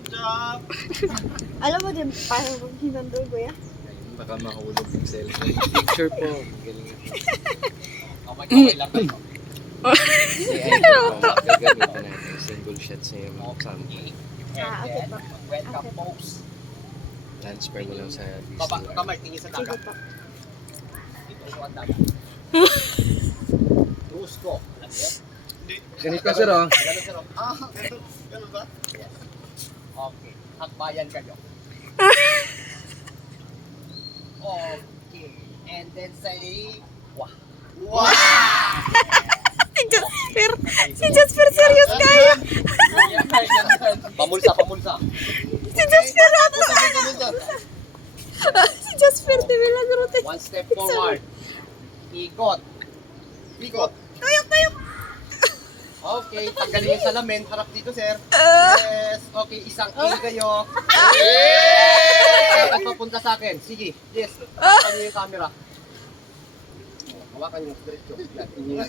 Good job! Alam mo din, parang hinandol ko yan. Baka mahulog yung cellphone. Picture po. Galing. Okay lang kayo. Gagamitan natin. Single shot sa iyo. Sample. Okay pa. Welcome folks. Transfer mo lang sa Baba, Disney. kamay, tingin sa Sige dagat. pa. Dito sa ang dagat. Cruise ko. Alam niyo? Ganito ka, sir, oh. Ganun sir. Ganun ba? Yes. Okay. Hakbayan kayo. Okay. And then say, wah. Wow! Si Jasper serious kayo. Pamulsa, pamulsa. Si Jasper ato. Si Jasper di milagro tayo. One step forward. Ikot. Ikot. Tuyok. Okay, tanggalin yung salamin. Harap dito, sir. Yes. Okay, isang A kayo. Yes! Papunta sa akin. Sige. Yes. Hawakan niyo yung camera. Hawakan niyo. Diretso. Yan.